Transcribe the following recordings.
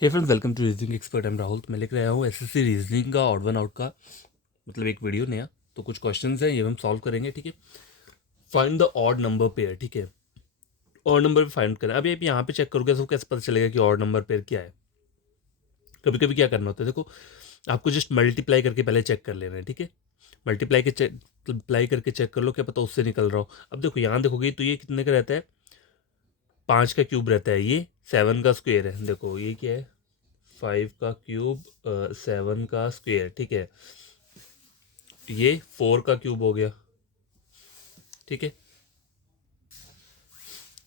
Hey friends, welcome to reasoning expert. I am Rahul. तो मैं लेकर आया हूँ एसएससी रीजनिंग का ऑड वन आउट का मतलब एक वीडियो नया। तो कुछ क्वेश्चंस हैं, ये हम सॉल्व करेंगे। ठीक है, find the odd number pair. ठीक है, ऑड नंबर पे फाइंड करें। अभी आप यहाँ पे चेक करोगे तो कैसे पता चलेगा कि ऑड नंबर पेयर क्या है। कभी कभी क्या करना होता है, देखो आपको जस्ट मल्टीप्लाई करके पहले चेक कर लेना है। ठीक है, मल्टीप्लाई करके चेक कर लो, क्या पता उससे निकल रहा हो। अब देखो यहाँ देखोगे तो ये कितने का रहता है, 5 का क्यूब रहता है, ये 7 का स्क्वेयर है। देखो ये क्या है, 5 का क्यूब 7 का स्क्वेयर। ठीक है, ये 4 का क्यूब हो गया। ठीक है,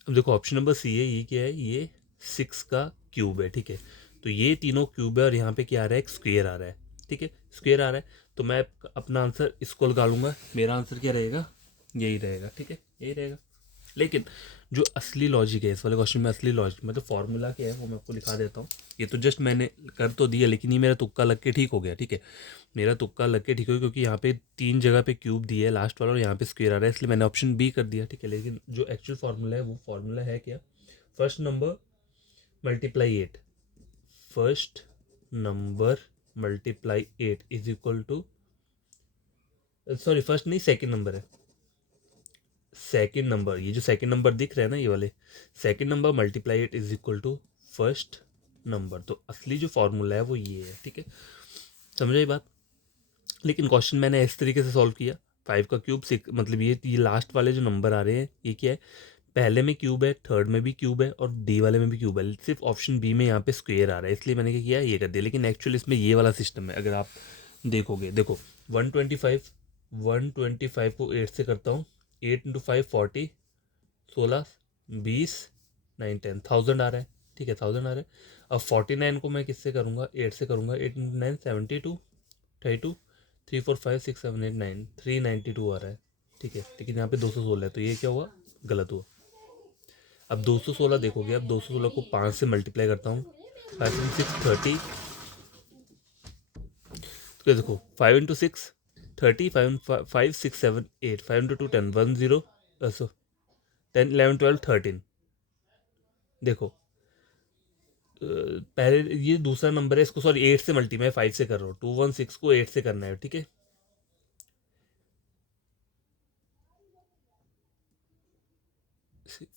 अब देखो ऑप्शन नंबर सी है, ये क्या है, ये 6 का क्यूब है। ठीक है, तो ये तीनों क्यूब है और यहाँ पे क्या आ रहा है, एक स्क्वेयर आ रहा है। ठीक है, स्क्वेयर आ रहा है, तो मैं अपना आंसर इसको लगा लूंगा। मेरा आंसर क्या रहेगा, यही रहेगा। ठीक है, यही रहेगा। लेकिन जो असली लॉजिक है इस वाले क्वेश्चन में, असली लॉजिक मतलब फॉर्मूला क्या है वो मैं आपको लिखा देता हूँ। ये तो जस्ट मैंने कर तो दिया, लेकिन ये मेरा तुक्का लग के ठीक हो गया। ठीक है, मेरा तुक्का लग के ठीक हो गया, क्योंकि यहाँ पे 3 जगह पे क्यूब दिया है लास्ट वाला और यहाँ पे स्क्वेयर आ रहा है, इसलिए मैंने ऑप्शन बी कर दिया। ठीक है, लेकिन जो एक्चुअल फार्मूला है वो फार्मूला है क्या, first number multiply 8, first number multiply 8 is equal to, sorry first नहीं सेकेंड नंबर है, सेकेंड नंबर, ये जो सेकेंड नंबर दिख रहा है ना, ये वाले second number multiply it is equal to first number. तो असली जो फॉर्मूला है वो ये है। ठीक है, समझ आई बात। लेकिन क्वेश्चन मैंने इस तरीके से सॉल्व किया, 5 का क्यूब 6, मतलब ये लास्ट वाले जो नंबर आ रहे हैं ये क्या है, पहले में क्यूब है, थर्ड में भी क्यूब है और डी वाले में भी क्यूब है। सिर्फ ऑप्शन बी में यहाँ पे स्क्वेयर आ रहा है, इसलिए मैंने क्या किया, ये कर दिया। लेकिन एक्चुअली इसमें ये वाला सिस्टम है। अगर आप देखोगे, देखो 125 को 8 से करता हूँ, 8 इंटू 5 40, 16 20 9 10 1000 आ रहा है। ठीक है, 1000 आ रहा है। अब 49 को मैं किससे करूँगा, 8 से करूँगा। 8 इंटू 9 72, 32, 3 4 5 6 7 8 9 392 आ रहा है। ठीक है, लेकिन यहाँ पे 216 है, तो ये क्या हुआ, गलत हुआ। अब 216 देखोगे, अब 216 को 5 से मल्टीप्लाई करता हूँ, 5 इंटू 6 30, तो देखो 5 इंटू 6 30, 5 6 7 8, 5 इंटू 2 10, 1 0, 10 11 12 13। देखो पहले ये दूसरा नंबर है, इसको सॉरी 8 से मल्टी, मैं 5 से कर रहा हूँ। 216 को 8 से करना है। ठीक है,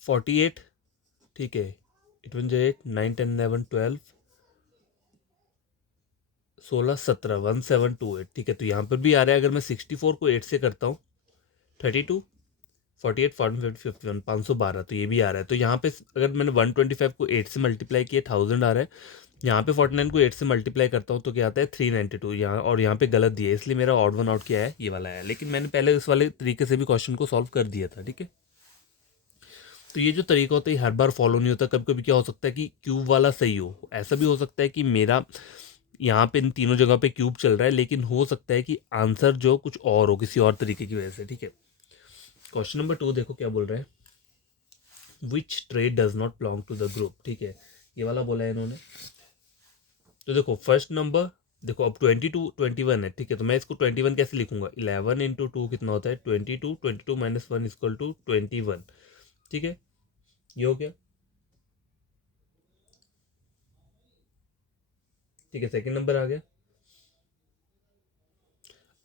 48। ठीक है, 8 1 8, 9 10 11 12 16 17, 1728। ठीक है, तो यहाँ पर भी आ रहा है, अगर मैं 64 को 8 से करता हूँ, 32 48 40 50 51 512, तो ये भी आ रहा है। तो यहाँ पे अगर मैंने 125 को 8 से मल्टीप्लाई किया 1000 आ रहा है। यहाँ पे 49 को 8 से मल्टीप्लाई करता हूँ तो क्या आता है 392 यहाँ, और यहाँ पे गलत दिया है, इसलिए मेरा ऑड वन आउट क्या है, ये वाला है। लेकिन मैंने पहले इस वाले तरीके से भी क्वेश्चन को सॉल्व कर दिया था। ठीक है, तो ये जो तरीका होता है हर बार फॉलो नहीं होता। कभी कभी क्या हो सकता है कि क्यूब वाला सही हो, ऐसा भी हो सकता है कि मेरा यहाँ पे इन तीनों जगह पे क्यूब चल रहा है, लेकिन हो सकता है कि आंसर जो कुछ और हो, किसी और तरीके की वजह से। ठीक है, क्वेश्चन नंबर 2 देखो क्या बोल रहे हैं, which trade does not belong to the group. ठीक है, ये वाला बोला है इन्होंने। तो देखो फर्स्ट नंबर, देखो अब 22 21 है। ठीक है, तो मैं इसको 21 कैसे लिखूंगा, 11 इंटू 2 कितना होता है 22, 22 माइनस 1 इक्वल टू 21। ठीक है, ये हो गया। ठीक है, सेकंड नंबर आ गया।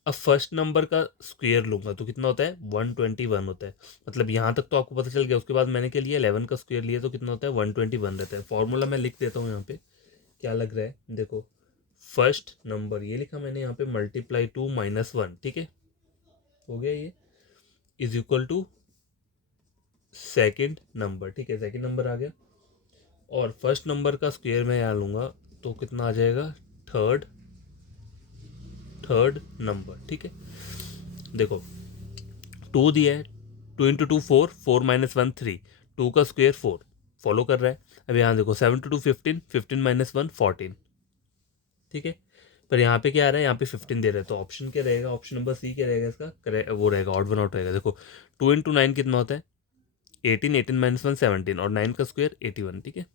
अब फर्स्ट नंबर का स्क्वायर लूंगा तो कितना होता है 121 होता है। मतलब यहाँ तक तो आपको पता चल गया। उसके बाद मैंने क्या लिया, 11 का स्क्वायर लिया तो कितना होता है 121 रहता है। फॉर्मूला मैं लिख देता हूँ यहाँ पे, क्या लग रहा है देखो, फर्स्ट नंबर ये लिखा मैंने यहाँ पे, मल्टीप्लाई 2 माइनस 1। ठीक है, हो गया ये, is equal to second number. ठीक है, सेकेंड नंबर आ गया। और फर्स्ट नंबर का स्क्वायर मैं यहाँ लूँगा तो कितना आ जाएगा, थर्ड थर्ड नंबर। ठीक है, देखो 2 दिया है, 2 इंटू 2 4, 4 माइनस 1 3, 2 का स्क्वायर 4, फॉलो कर रहा है। अब यहाँ देखो 7 टू 2 15, 15 माइनस 1 14। ठीक है, पर यहाँ पे क्या आ रहा है, यहाँ पे 15 दे रहे हैं, तो ऑप्शन क्या रहेगा, ऑप्शन नंबर सी क्या रहेगा इसका, वो रहेगा ऑड वन आउट रहेगा। देखो 2 इंटू 9 कितना होता है 18, 18 माइनस 1 17, और 9 का स्क्वायर 81। ठीक है,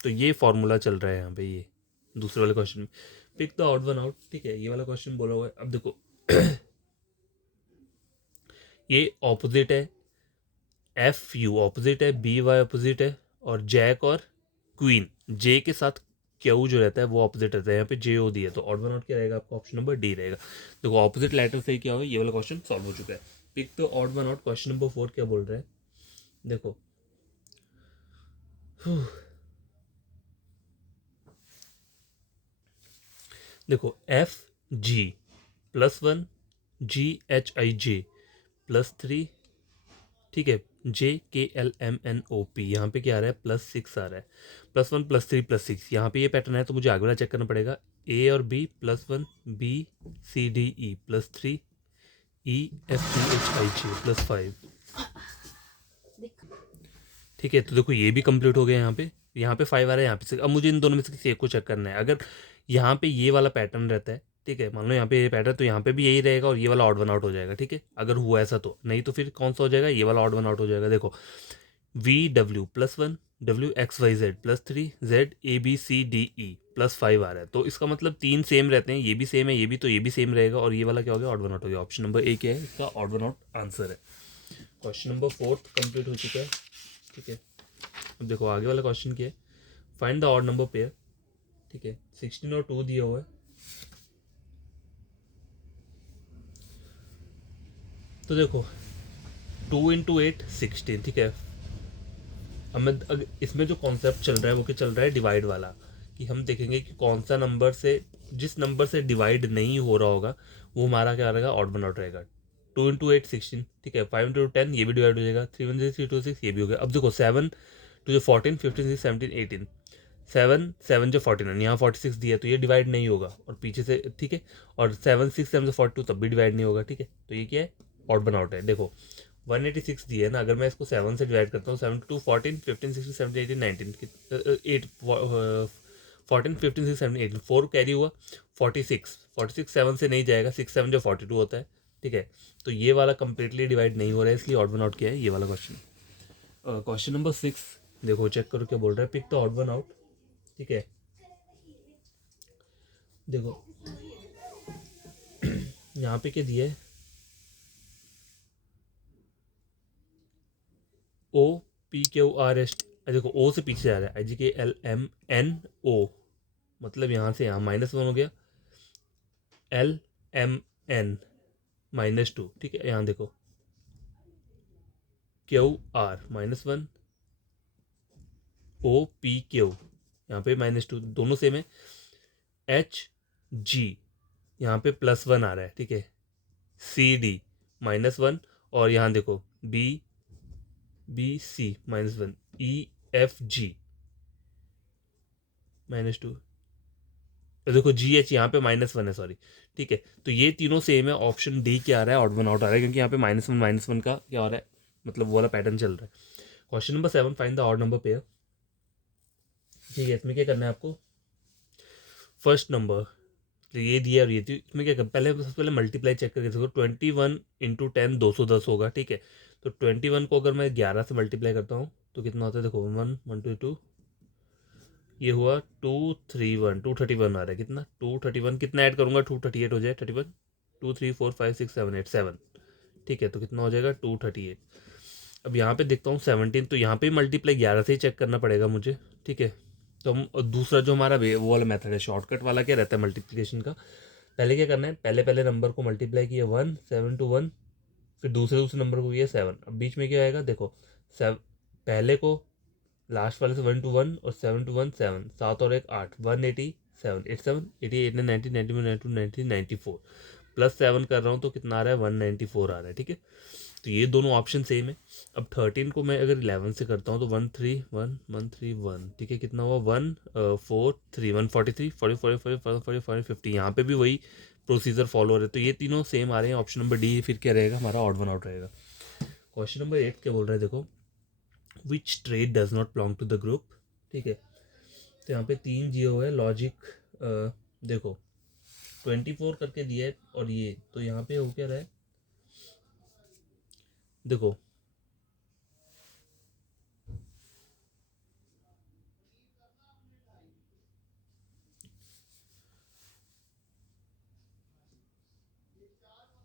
तो ये फॉर्मूला चल रहा है यहाँ पे, ये दूसरे वाले क्वेश्चन में, pick the odd one out. ठीक है, ये वाला क्वेश्चन बोला हुआ है। अब देखो ये ऑपोजिट है, एफ यू ऑपोजिट है, बी वाई ऑपोजिट है, और जैक और क्वीन जे के साथ क्यू जो रहता है वो ऑपोजिट रहता है, यहाँ पे जे ओ दिया, तो ऑड वन आउट क्या रहेगा आपका, ऑप्शन नंबर डी रहेगा। देखो ऑपोजिट लेटर से क्या होगा, ये वाला क्वेश्चन सॉल्व हो चुका है। Pick the odd one out, question number 4 क्या बोल रहा है, देखो देखो F G plus one G H I J plus three, ठीक है, J K L M N O P, यहाँ पे क्या आ रहा है +6 आ रहा है, +1 +3 +6, यहाँ पे ये पैटर्न है तो मुझे आगे वाला चेक करना पड़ेगा। ए और B +1, B C D E +3, E F G H I J +5, ठीक है। तो देखो ये भी कंप्लीट हो गया, यहाँ पे 5 आ रहा है, यहाँ पे 6। अब मुझे इन दोनों में से किसी एक को चेक करना है। अगर यहाँ पे ये वाला पैटर्न रहता है, ठीक है, मान लो यहाँ पे ये पैटर्न, तो यहाँ पे भी यही रहेगा और ये वाला ऑड वन आउट हो जाएगा, ठीक है, अगर हुआ ऐसा तो। नहीं तो फिर कौन सा हो जाएगा, ये वाला ऑड वन आउट हो जाएगा। देखो V W +1, W X Y Z +3, Z A B C D E +5 आ रहा है, तो इसका मतलब 3 सेम रहते हैं, ये भी सेम है, ये भी, तो ये भी सेम रहेगा, और ये वाला क्या हो गया, ऑड वन आउट हो गया। ऑप्शन नंबर ए क्या है, इसका ऑड वन आउट आंसर है। क्वेश्चन नंबर 4 कंप्लीट हो चुका है, ठीक है। अब देखो आगे वाला क्वेश्चन क्या है, find the odd number pair, ठीक है, 16 और 2 दिया हुआ है। तो देखो 2 × 8 16, ठीक है। अब मैं इसमें जो कॉन्सेप्ट चल रहा है वो क्या चल रहा है, डिवाइड वाला, कि हम देखेंगे कि कौन सा नंबर से, जिस नंबर से डिवाइड नहीं हो रहा होगा वो हमारा क्या रहेगा, ऑड वन आउट रहेगा। 2 × 8 16, ठीक है, 5 × 10 ये भी डिवाइड हो जाएगा, 3 1 3 2 6 ये भी हो गया। अब देखो 7 2 14 15 16 17 18, 7 7 जो 49, यहाँ 46 दिया तो ये डिवाइड नहीं होगा, और पीछे से, ठीक है, और 7 6 7 42 तब भी डिवाइड नहीं होगा, ठीक है। तो ये क्या है, ऑड वन आउट है। देखो 186 दी है ना, अगर मैं इसको 7 से डिवाइड करता हूँ, 7 2 14 15 16 17 18 19 8 14 15 16 17 18 4 कैरी हुआ, 46 7 से नहीं जाएगा, 6 7 जो 42 होता है, ठीक है। तो ये वाला कंप्लीटली डिवाइड नहीं हो रहा है, इसलिए ऑड वन आउट क्या है, ये वाला क्वेश्चन। क्वेश्चन नंबर 6 देखो चेक करो क्या बोल रहा है, pick the odd one out, ठीक है। देखो यहाँ पे क्या दिया है, O P Q R S, देखो ओ से पीछे आ रहा है, आई जी के एल एम एन ओ, मतलब यहाँ से यहाँ -1 हो गया, एल एम एन -2, ठीक है। यहाँ देखो Q R -1, O P Q यहाँ पे -2, दोनों सेम है। एच जी यहाँ पे +1 आ रहा है, ठीक है। सी डी -1, और यहाँ देखो B B C -1, E F G -2, तो देखो जी एच यहाँ पे -1 है, सॉरी, ठीक है। तो ये तीनों सेम है, ऑप्शन डी क्या आ रहा है, ऑड वन आउट आ रहा है, क्योंकि यहाँ पे -1 का क्या हो रहा है, मतलब वो वाला पैटर्न चल रहा है। Question number 7 find the odd number pair, ठीक है। इसमें क्या करना है आपको, फर्स्ट नंबर तो ये दिया और ये थी, इसमें क्या कर, पहले सबसे पहले मल्टीप्लाई चेक करके देखो, 21 × 10 210 होगा, ठीक है। तो 21 को अगर मैं 11 से मल्टीप्लाई करता हूँ तो कितना होता है, देखो 1 1 2 2, ये हुआ 231 231 आ रहा है, कितना 231, कितना ऐड करूंगा 238 हो जाए, 31 2 3 4 5 6 7 8 7, ठीक है। तो कितना हो जाएगा 238। अब यहाँ पे देखता हूँ 17, तो यहाँ पे मल्टीप्लाई 11 से ही चेक करना पड़ेगा मुझे, ठीक है। तो हम दूसरा जो हमारा वो वाला मेथड है, शॉर्टकट वाला, क्या रहता है मल्टीप्लिकेशन का, पहले क्या करना है, पहले पहले नंबर को मल्टीप्लाई किया 1 7 to 1, फिर दूसरे दूसरे नंबर को किया 7, अब बीच में क्या आएगा, देखो पहले को लास्ट वाले से 1 to 1 और 7 to 1 7, 7 और 1 8, 187 87 88 90 91 92 93 94, +7 कर रहा हूँ तो कितना आ रहा है, 194 आ रहा है, ठीक है। तो ये दोनों ऑप्शन सेम है। अब 13 को मैं अगर 11 से करता हूँ तो 131 131, ठीक है, कितना हुआ 143 143 40 40 40 40 40 50, यहाँ पे भी वही प्रोसीजर फॉलो हो रहा है, तो ये तीनों सेम आ रहे हैं। ऑप्शन नंबर डी फिर क्या रहेगा, हमारा ऑड वन आउट रहेगा। क्वेश्चन नंबर 8 क्या बोल रहा है, देखो which trade does not belong to the group, ठीक है। तो यहाँ पे 3 जियो है, लॉजिक, देखो 24 करके दिया है, और ये तो यहाँ पे हो क्या रहा है, देखो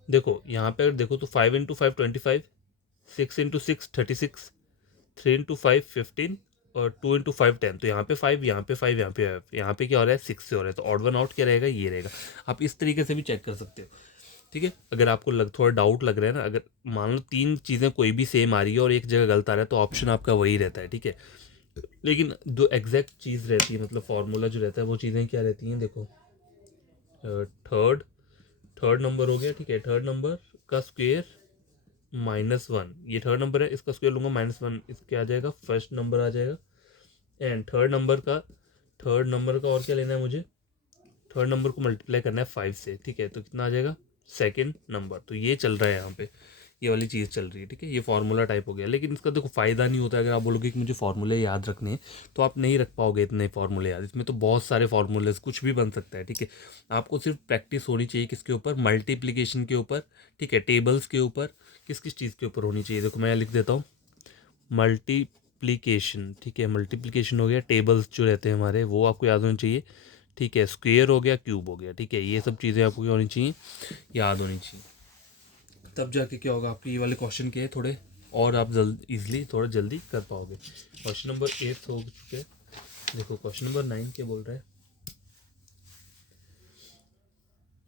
देखो यहाँ पे अगर देखो तो 5 × 5 25, 6 × 6 36, 3 × 5 15, और 2 × 5 10, तो यहाँ पे 5, यहाँ पे 5, यहाँ पे 5, यहाँ पे क्या हो रहा है 6 से हो रहा है, तो ऑड वन आउट क्या रहेगा, ये रहेगा। आप इस तरीके से भी चेक कर सकते हो, ठीक है। अगर आपको थोड़ा डाउट लग रहा है ना, अगर मान लो 3 चीज़ें कोई भी सेम आ रही है और एक जगह गलत आ रहा है, तो ऑप्शन आपका वही रहता है, ठीक है। लेकिन जो एग्जैक्ट चीज़ रहती है, मतलब फॉर्मूला जो रहता है, वो चीज़ें क्या रहती हैं, देखो थर्ड थर्ड नंबर हो गया, ठीक है। थर्ड नंबर का स्क्वेयर -1, ये थर्ड नंबर है, इसका स्क्वेयर लूंगा -1, इसके आ जाएगा फर्स्ट नंबर आ जाएगा। एंड थर्ड नंबर का और क्या लेना है मुझे, थर्ड नंबर को मल्टीप्लाई करना है 5 से, ठीक है। तो कितना आ जाएगा, सेकंड नंबर। तो ये चल रहा है यहाँ पे, ये वाली चीज़ चल रही है, ठीक है। ये फार्मूला टाइप हो गया, लेकिन इसका देखो फ़ायदा नहीं होता। अगर आप बोलोगे कि मुझे फार्मूले याद रखने हैं, तो आप नहीं रख पाओगे इतने फार्मूले याद। इसमें तो बहुत सारे फार्मूले, कुछ भी बन सकता है, ठीक है। आपको सिर्फ प्रैक्टिस होनी चाहिए किसके ऊपर, मल्टीप्लीकेशन के ऊपर, ठीक है, टेबल्स के ऊपर, किस किस चीज़ के ऊपर होनी चाहिए। देखो मैं लिख देता हूँ, मल्टीप्लीकेशन, ठीक है। मल्टीप्लीकेशन हो गया, टेबल्स जो रहते हैं हमारे वो आपको याद होने चाहिए, ठीक है। स्क्वेयर हो गया, क्यूब हो गया, ठीक है। ये सब चीज़ें आपको क्या होनी चाहिए, याद होनी चाहिए। तब जाके क्या होगा, आपके ये वाले क्वेश्चन के थोड़े और आप इजली थोड़ा जल्दी कर पाओगे। क्वेश्चन नंबर 8 हो चुके हैं। देखो क्वेश्चन नंबर 9 क्या बोल रहा है,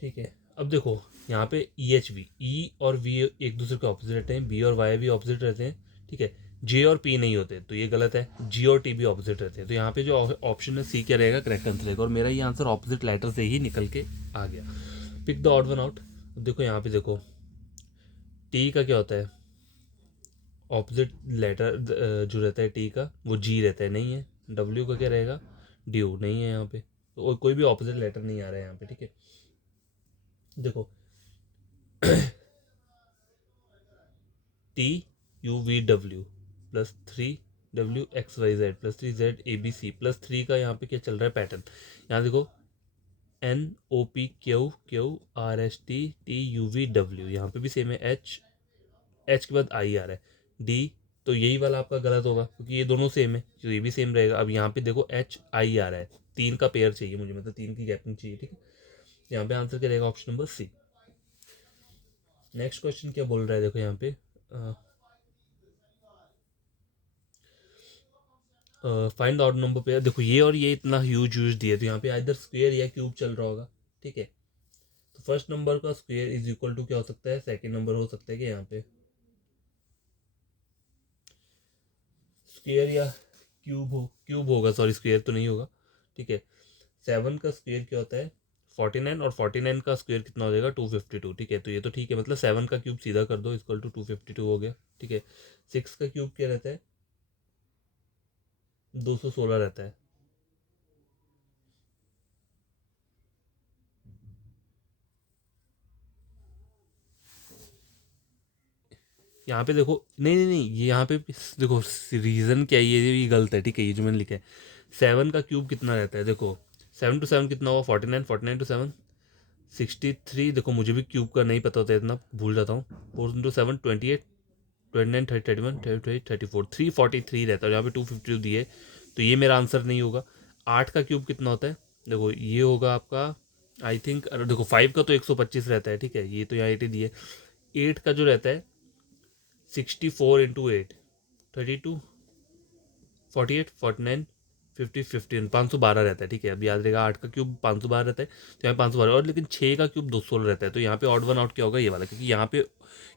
ठीक है। अब देखो यहाँ पे EHV, ई और वी एक दूसरे के ऑपोजिट रहते हैं, बी और वाई भी ऑपोजिट रहते हैं, ठीक है। जे और पी नहीं होते, तो ये गलत है। जी और टी भी ऑपोजिट रहते हैं, तो यहाँ पे जो ऑप्शन है सी क्या रहेगा, करेक्ट आंसर रहेगा। और मेरा ये आंसर ऑपोजिट लेटर से ही निकल के आ गया। Pick the odd one out. देखो यहाँ पे देखो, टी का क्या होता है, ऑपोजिट लेटर जो रहता है टी का, वो जी रहता है, नहीं है। डब्ल्यू का क्या रहेगा, ड्यू, नहीं है यहाँ पे। तो कोई भी ऑपोजिट लेटर नहीं आ रहा है यहाँ पे, ठीक है। देखो TUVW +3WXYZ +3ZABC +3 का यहाँ पे क्या चल रहा है पैटर्न, यहाँ देखो NOPQQRSTTUVW, यहाँ पे भी सेम है। H के बाद I आ रहा है, D, तो यही वाला आपका गलत होगा क्योंकि ये दोनों सेम है, तो ये भी सेम रहेगा। अब यहाँ पे देखो HI आ रहा है, 3 का पेयर चाहिए मुझे, मतलब 3 की गैपिंग चाहिए, ठीक है। यहाँ पे आंसर क्या रहेगा, option number C. Next question क्या बोल रहा है, देखो यहाँ पे फाइंड आउट नंबर पेयर। देखो ये और ये इतना ह्यूज दिए, तो यहाँ पे आइदर स्क्वायर या क्यूब चल रहा होगा, ठीक है। तो फर्स्ट नंबर का स्क्वायर इज इक्वल टू क्या हो सकता है, सेकंड नंबर हो सकता है कि यहाँ पे स्क्वायर या क्यूब होगा, सॉरी स्क्वायर तो नहीं होगा, ठीक है। 7 का स्क्वायर क्या होता है 49, और 49 का स्क्वायर कितना हो जाएगा 252, ठीक है। तो ये तो ठीक है, मतलब 7 का क्यूब सीधा कर दो, इक्वल टू 252 हो गया, ठीक है। 6 का क्यूब क्या रहता है 216 रहता है। यहाँ पे देखो, नहीं नहीं नहीं, ये यहाँ पे देखो रीज़न क्या है, ये गलत है, ठीक है। ये जो मैंने लिखा है 7 का क्यूब कितना रहता है, देखो 7 to 7 कितना हुआ 49, 49 to 7 63। देखो मुझे भी क्यूब का नहीं पता होता है, इतना भूल जाता हूँ। 4 into 7 28, 29 30 31 30 34 343 रहता है, यहाँ पे 252 दिए, तो ये मेरा आंसर नहीं होगा। 8 का क्यूब कितना होता है, देखो ये होगा आपका आई थिंक, अरे देखो 5 का तो 125 रहता है, ठीक है, ये तो यहाँ 80 दिए। 8 का जो रहता है 64 into 8 32 48 49 50 15 512 रहता है, ठीक है। अब याद रहेगा 8 का क्यूब 512 रहता है, तो यहाँ 512, और लेकिन 6 का क्यूब 216 रहता है, तो यहाँ पे ऑड वन आउट क्या होगा, ये वाला, क्योंकि यहाँ पे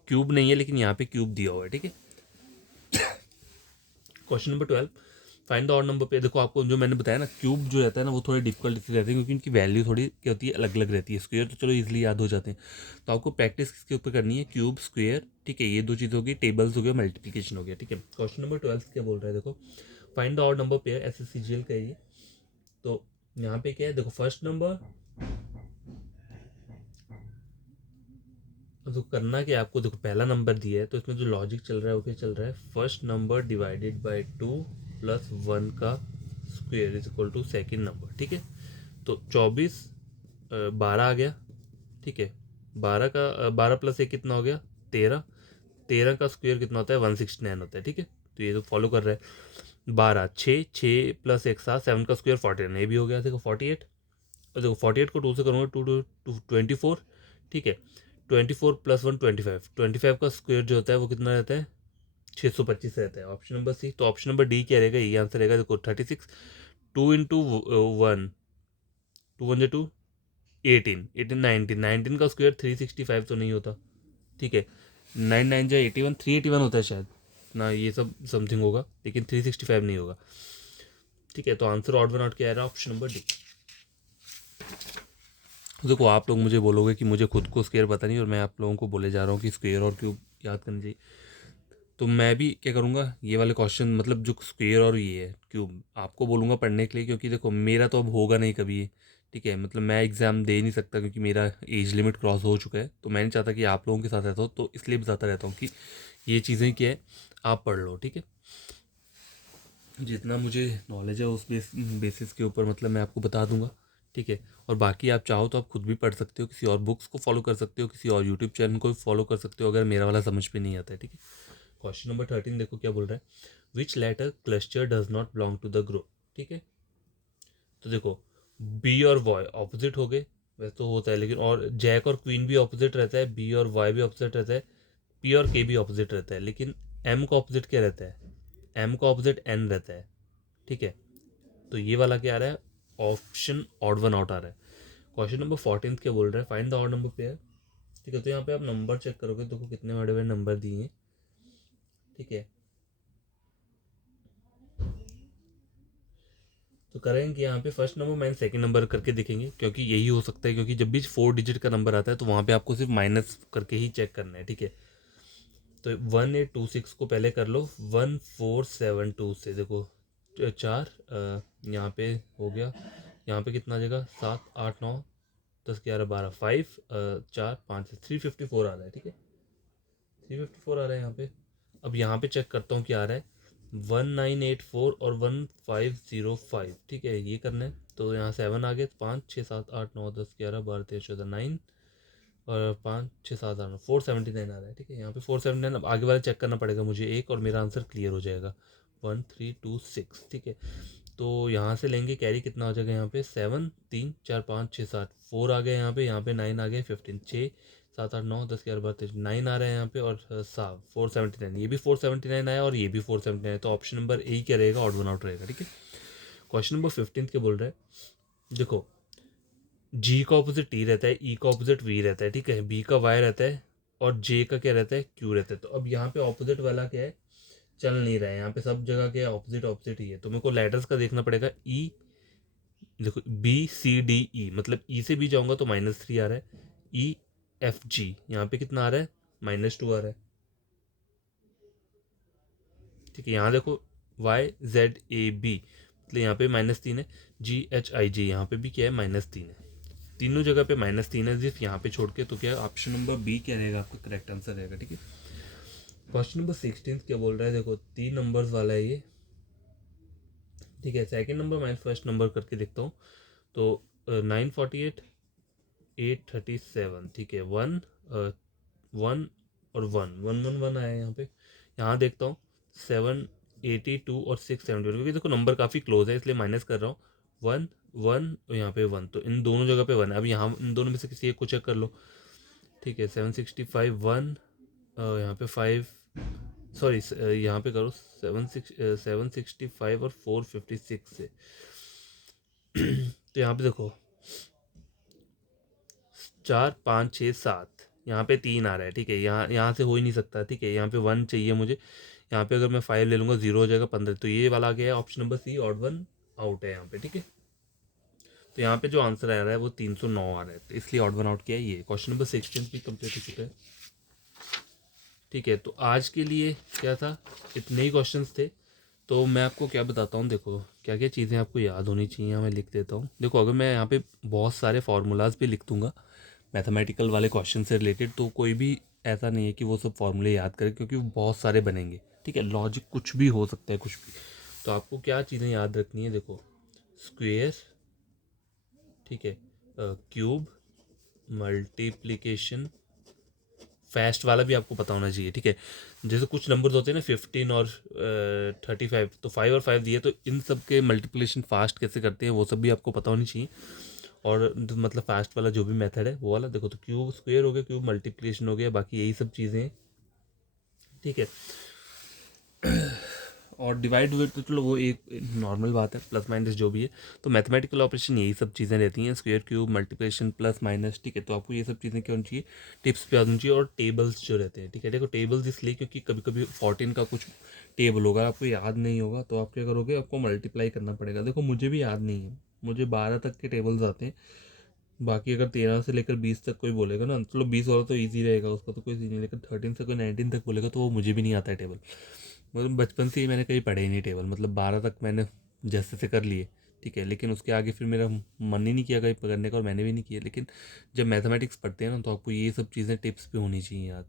क्यूब नहीं है लेकिन यहाँ पे क्यूब दिया हुआ है, ठीक है। Question number 12, find the odd number पे। देखो आपको जो मैंने बताया ना, क्यूब जो रहता है ना वो थोड़े डिफिकल्ट इसलिए रहते हैं क्योंकि इनकी वैल्यू थोड़ी क्या होती है, अलग अलग रहती है। स्क्वायर तो चलो इजीली याद हो जाते हैं, तो आपको प्रैक्टिस किसके ऊपर करनी है, क्यूब स्क्वायर, ठीक है। ये दो चीज़ होगी, टेबल्स हो गया, मल्टीप्लीकेशन हो गया, ठीक है। क्वेश्चन नंबर 12 क्या बोल रहा है, देखो find the odd number pair, SSCGL का ये। तो यहाँ पे क्या है, देखो फर्स्ट नंबर, तो करना क्या आपको, देखो पहला नंबर दिया है तो इसमें जो लॉजिक चल रहा है वो क्या चल रहा है, फर्स्ट नंबर डिवाइडेड बाय 2 + 1 का square is equal to second number, ठीक है। तो 24 12 आ गया, ठीक है। 12 का 12 + 1 कितना हो गया 13, 13 का स्क्वायर कितना होता है 169 होता है, ठीक है। तो ये तो फॉलो कर रहा है। 12 6 6 + 1 7, 7 का स्क्वायर 49, ये भी हो गया, देखो 48। और देखो 48 को 2 से करूँगा 2 24, ठीक है। 24 + 1 25, 25 का स्क्वायर जो होता है वो कितना रहता है 625 रहता है, ऑप्शन नंबर सी। तो ऑप्शन नंबर डी क्या रहेगा, ये आंसर रहेगा। देखो 36, 2 × 1, 2 × 1 = 2, 18, 18 19, 19 का स्क्वायर 365 तो नहीं होता, ठीक है। 9 9 जा 81, 381 होता है शायद ना, ये सब समथिंग होगा, लेकिन 365 नहीं होगा, ठीक है। तो आंसर ऑड वन आउट क्या आ रहा है, ऑप्शन नंबर डी। देखो आप लोग मुझे बोलोगे कि मुझे खुद को स्क्वायर पता नहीं और मैं आप लोगों को बोले जा रहा हूँ कि स्क्वायर और क्यूब याद करनी चाहिए, तो मैं भी क्या करूँगा, ये वाले क्वेश्चन मतलब जो स्क्वायर और ये है क्यूब आपको बोलूँगा पढ़ने के लिए, क्योंकि देखो मेरा तो अब होगा नहीं कभी ये, ठीक है। मतलब मैं एग्ज़ाम दे नहीं सकता क्योंकि मेरा एज लिमिट क्रॉस हो चुका है, तो मैं नहीं चाहता कि आप लोगों के साथ रहता हो, तो इसलिए बताता रहता हूँ कि ये चीज़ें क्या है, आप पढ़ लो, ठीक है। जितना मुझे नॉलेज है उस बेसिस के ऊपर मतलब मैं आपको बता दूंगा, ठीक है। और बाकी आप चाहो तो आप खुद भी पढ़ सकते हो, किसी और बुक्स को फॉलो कर सकते हो, किसी और यूट्यूब चैनल को भी फॉलो कर सकते हो अगर मेरा वाला समझ में नहीं आता है, ठीक है। क्वेश्चन नंबर 13 देखो क्या बोल रहा है, which letter cluster does not belong to the group, ठीक है। तो देखो बी और वाई ऑपोजिट हो गए, वैसे तो होता है, लेकिन और जैक और क्वीन भी ऑपोजिट रहता है, बी और वाई भी ऑपोजिट रहता है, पी और के भी ऑपोजिट रहता है, लेकिन एम का ऑपोजिट क्या रहता है, एम का ऑपोजिट एन रहता है, ठीक है। तो ये वाला क्या आ रहा है, ऑप्शन ऑड वन आउट आ रहा है। क्वेश्चन नंबर 14 क्या बोल रहा है, find the odd number pair, ठीक है। तो यहाँ पे आप नंबर चेक करोगे, देखो कितने बड़े बड़े नंबर दिए हैं, ठीक है। तो करेंगे यहाँ पे first number minus second number करके देखेंगे, क्योंकि यही हो सकता है, क्योंकि जब भी 4 डिजिट का नंबर आता है तो वहाँ पे आपको सिर्फ माइनस करके ही चेक करना है, ठीक है। तो 1826 को पहले कर लो 1472 से, देखो चार यहाँ पे हो गया, यहाँ पे कितना आ जाएगा, 7 8 9 10 11 12, 5 4 5 354 आ रहा है, ठीक है। 354 आ रहा है यहाँ पे। अब यहाँ पे चेक करता हूँ क्या आ रहा है, 1984 और 1505, ठीक है, ये करना है। तो यहाँ 7 आ गए, 5 6 7 8 9 10 11 12 13 14 9 और 5 6 7 8 9 479 आ रहा है, ठीक है। यहाँ पे 479, अब आगे वाला चेक करना पड़ेगा मुझे एक, और मेरा आंसर क्लियर हो जाएगा 1326, ठीक है। तो यहाँ से लेंगे कैरी, कितना हो जाएगा यहाँ पे 7 3 4 5 6 7 4 आ गए, यहाँ पे 9 आ गए, 15 6 7 8 9 10 11 12 13 9 आ रहे हैं यहाँ पे, और 479, ये भी 479 आया और ये भी 479, तो ऑप्शन नंबर ए क्या रहेगा, ऑड वन आउट रहेगा, ठीक है। क्वेश्चन नंबर 15 क्या बोल रहा है, देखो जी का ऑपोजिट टी रहता है, ई का ऑपोजिट वी रहता है, ठीक है, बी का वाई रहता है, और जे का क्या रहता है, क्यू रहता है। तो अब यहाँ पे ऑपोजिट वाला क्या है, चल नहीं रहा है, यहाँ पे सब जगह क्या है, ऑपोजिट ऑपोजिट ही है, तो मेरे को लेटर्स का देखना पड़ेगा। ई देखो बी सी डी ई, मतलब ई से भी जाऊंगा तो -3 आ रहा है, ई एफ जी यहाँ पे कितना आ रहा है, -2 आ रहा है, ठीक है। यहाँ देखो वाई जेड ए बी, मतलब यहाँ पे -3 है, जी एच आई जी यहाँ पे भी क्या है, -3 है, तीनों जगह पे -3 है, सिर्फ यहाँ पे छोड़ के। तो क्या ऑप्शन नंबर बी क्या रहेगा, आपका करेक्ट आंसर रहेगा, ठीक है। क्वेश्चन नंबर 16 क्या बोल रहा है, देखो 3 नंबर्स वाला है ये, ठीक है। Second number minus first number करके देखता हूँ, तो 948 837, ठीक है, 1 1 और 1 1 1 1 आया है यहाँ पे। यहाँ देखता हूँ 782 और 670, क्योंकि देखो नंबर काफ़ी क्लोज है इसलिए माइनस कर रहा हूँ, 1 1 और यहाँ पे 1, तो इन दोनों जगह पे 1 है। अब यहाँ इन दोनों में से किसी एक को चेक कर लो, ठीक है। 765 1, यहाँ पे 5, सॉरी यहाँ पे करो 765 और 456 से तो यहाँ पे देखो 4 5 6 7, यहाँ पे 3 आ रहा है, ठीक है। यहाँ से हो ही नहीं सकता, ठीक है। यहाँ पे 1 चाहिए मुझे, यहाँ पे अगर मैं 5 ले लूँगा 0 हो जाएगा 15, तो ये वाला आ गया है option number C, odd one out है यहाँ पे, ठीक है। तो यहाँ पे जो आंसर आ रहा है वो 309 आ रहा है, तो इसलिए ऑड वन आउट किया है ये। क्वेश्चन नंबर 16 भी कंप्लीट हो चुका है, ठीक है। तो आज के लिए क्या था, इतने ही क्वेश्चंस थे। तो मैं आपको क्या बताता हूँ, देखो क्या क्या चीज़ें आपको याद होनी चाहिए, मैं लिख देता हूँ। देखो अगर मैं यहाँ पे बहुत सारे फार्मूलाज भी लिख दूंगा मैथमेटिकल वाले क्वेश्चन से रिलेटेड, तो कोई भी ऐसा नहीं है कि वो सब फार्मूले याद करे, क्योंकि वो बहुत सारे बनेंगे, ठीक है। लॉजिक कुछ भी हो सकता है, कुछ भी। तो आपको क्या चीज़ें याद रखनी है, देखो स्क्वेयर, ठीक है, क्यूब, मल्टीप्लिकेशन, फैस्ट वाला भी आपको पता होना चाहिए, ठीक है। जैसे कुछ नंबर्स होते हैं ना 15 और 35, तो 5 और 5 दिए, तो इन सब के मल्टीप्लिकेशन फास्ट कैसे करते हैं वो सब भी आपको पता होनी चाहिए। और मतलब फास्ट वाला जो भी मेथड है वो वाला, देखो तो क्यूब स्क्वायर हो गया, क्यूब मल्टीप्लिकेशन हो गया, बाकी यही सब चीज़ें हैं, ठीक है। और डिवाइड हुए तो चलो वो एक नॉर्मल बात है, प्लस माइनस जो भी है। तो मैथमेटिकल ऑपरेशन यही सब चीज़ें रहती हैं, square cube multiplication plus minus, ठीक है। तो आपको ये सब चीज़ें क्या होनी चाहिए, टिप्स पे आनी चाहिए। और टेबल्स जो रहते हैं, ठीक है, देखो टेबल्स इसलिए क्योंकि कभी कभी 14 का कुछ टेबल होगा, आपको याद नहीं होगा, तो आप क्या करोगे, आपको मल्टीप्लाई करना पड़ेगा। देखो मुझे भी याद नहीं है, मुझे 12 तक के टेबल्स आते हैं। बाकी अगर 13 से लेकर 20 तक कोई बोलेगा ना, चलो 20 वाला तो ईजी रहेगा, उसका तो कोई सीन नहीं, लेकिन 13 से कोई 19 तक बोलेगा तो वो मुझे भी नहीं आता है टेबल। मतलब बचपन से ही मैंने कहीं पढ़े ही नहीं टेबल, मतलब 12 तक मैंने जैसे से कर लिए, ठीक है, लेकिन उसके आगे फिर मेरा मन ही नहीं किया कहीं पकड़ने का, और मैंने भी नहीं किया। लेकिन जब मैथमेटिक्स पढ़ते हैं ना, तो आपको ये सब चीज़ें टिप्स पे होनी चाहिए याद,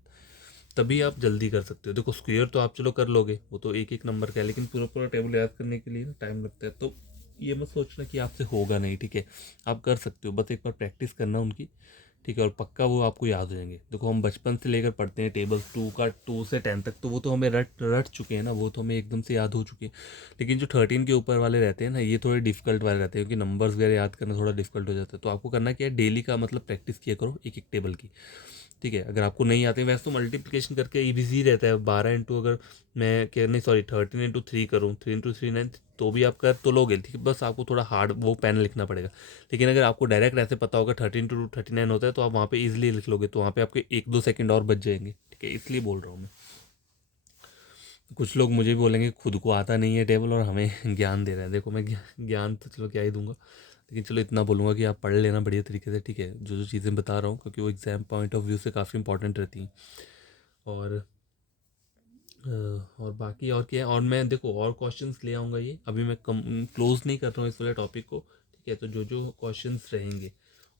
तभी आप जल्दी कर सकते हो। देखो स्क्वायर तो आप चलो कर लोगे, वो तो एक एक नंबर का है, लेकिन पूरा पूरा टेबल याद करने के लिए ना टाइम लगता है। तो ये मत सोचना कि आपसे होगा नहीं, ठीक है, आप कर सकते हो, बस एक बार प्रैक्टिस करना उनकी, ठीक है, और पक्का वो आपको याद हो जाएंगे। देखो हम बचपन से लेकर पढ़ते हैं टेबल्स 2 का 2 से 10 तक, तो वो तो हमें रट रट चुके हैं ना, वो तो हमें एकदम से याद हो चुके हैं। लेकिन जो 13 के ऊपर वाले रहते हैं ना, ये थोड़े डिफिकल्ट वाले रहते हैं, क्योंकि नंबर्स वगैरह याद करना थोड़ा डिफिकल्ट हो जाता है। तो आपको करना क्या है, डेली का मतलब प्रैक्टिस किया करो एक एक टेबल की, ठीक है। अगर आपको नहीं आते, वैसे तो मल्टीप्लिकेशन करके ईजी रहता है, 12 अगर मैं क्या नहीं सॉरी 13 × 3 करूँ, 3 × 3 9, तो भी आप कर तो लोगे, ठीक है, बस आपको थोड़ा हार्ड वो पेन लिखना पड़ेगा। लेकिन अगर आपको डायरेक्ट ऐसे पता होगा 13 × 39 होता है, तो आप वहाँ पे इजीली लिख लोगे, तो वहाँ पे आपके 1-2 सेकंड और बच जाएंगे, ठीक है, इसलिए बोल रहा हूँ मैं। कुछ लोग मुझे भी बोलेंगे खुद को आता नहीं है टेबल और हमें ज्ञान दे रहे हैं। देखो मैं ज्ञान तो चलो क्या ही दूंगा, लेकिन चलो इतना बोलूँगा कि आप पढ़ लेना बढ़िया तरीके से, ठीक है, जो जो चीज़ें बता रहा हूँ, क्योंकि वो एग्ज़ाम पॉइंट ऑफ व्यू से काफ़ी इंपॉर्टेंट रहती हैं। और और बाकी और क्या है, और मैं देखो और क्वेश्चंस ले आऊँगा, ये अभी मैं कम क्लोज नहीं कर रहा हूँ इस वाले टॉपिक को, ठीक है। तो जो जो क्वेश्चंस रहेंगे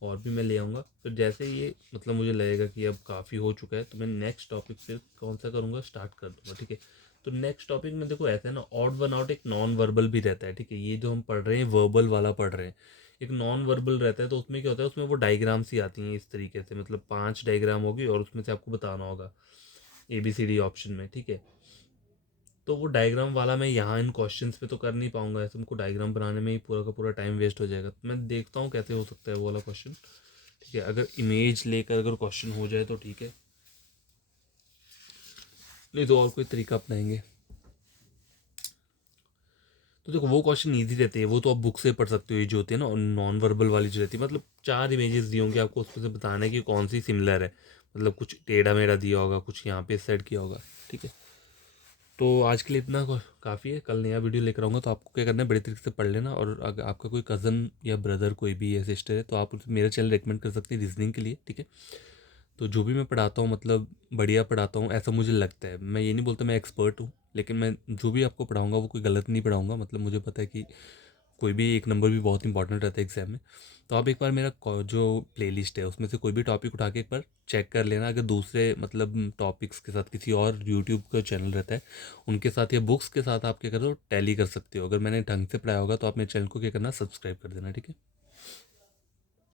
और भी मैं ले आऊँगा, फिर जैसे ये मतलब मुझे लगेगा कि अब काफ़ी हो चुका है, तो मैं नेक्स्ट टॉपिक फिर कौन सा करूँगा स्टार्ट कर दूँगा, ठीक है। तो नेक्स्ट टॉपिक में देखो ऐसा है ना, ऑड वन आउट एक नॉन वर्बल भी रहता है, ठीक है। ये जो हम पढ़ रहे हैं वर्बल वाला पढ़ रहे हैं, एक नॉन वर्बल रहता है, तो उसमें क्या होता है, उसमें वो डायग्राम्स ही आती हैं इस तरीके से, मतलब 5 डायग्राम होगी और उसमें से आपको बताना होगा ABCD ऑप्शन में, ठीक है। तो वो डायग्राम वाला मैं यहाँ इन क्वेश्चंस पे तो कर नहीं पाऊंगा, ऐसे उनको डायग्राम बनाने में ही पूरा का पूरा टाइम वेस्ट हो जाएगा। तो मैं देखता हूँ कैसे हो सकता है वो वाला क्वेश्चन, ठीक है। अगर इमेज लेकर अगर क्वेश्चन हो जाए तो ठीक है, नहीं तो और कोई तरीका अपनाएंगे। तो देखो वो क्वेश्चन ईजी रहते हैं, वो तो आप बुक से पढ़ सकते हो, ये जो होती है ना नॉन वर्बल वाली जो रहती है, मतलब 4 इमेजेस दी होंगी आपको, उसमें से बताना है कि कौन सी सिमिलर है, मतलब कुछ टेढ़ा मेढ़ा दिया होगा, कुछ यहाँ पे सेट किया होगा, ठीक है। तो आज के लिए इतना काफ़ी है, कल नया वीडियो लेकर आऊँगा। तो आपको क्या करना है, बड़े तरीके से पढ़ लेना, और अगर आपका कोई कज़न या ब्रदर कोई भी है, सिस्टर है, तो आप मेरा चैनल रिकमेंड कर सकते हैं रीजनिंग के लिए, ठीक है। तो जो भी मैं पढ़ाता हूँ मतलब बढ़िया पढ़ाता हूँ, ऐसा मुझे लगता है। मैं ये नहीं बोलता मैं एक्सपर्ट हूँ, लेकिन मैं जो भी आपको पढ़ाऊँगा वो कोई गलत नहीं पढ़ाऊँगा, मतलब मुझे पता है कि कोई भी एक नंबर भी बहुत इंपॉर्टेंट रहता है एग्जाम में। तो आप एक बार मेरा जो प्लेलिस्ट है उसमें से कोई भी टॉपिक उठा के एक बार चेक कर लेना, अगर दूसरे मतलब टॉपिक्स के साथ किसी और यूट्यूब का चैनल रहता है उनके साथ या बुक्स के साथ आप क्या करो, टैली कर सकते हो। अगर मैंने ढंग से पढ़ाया होगा तो आप मेरे चैनल को क्या करना, सब्सक्राइब कर देना, ठीक है।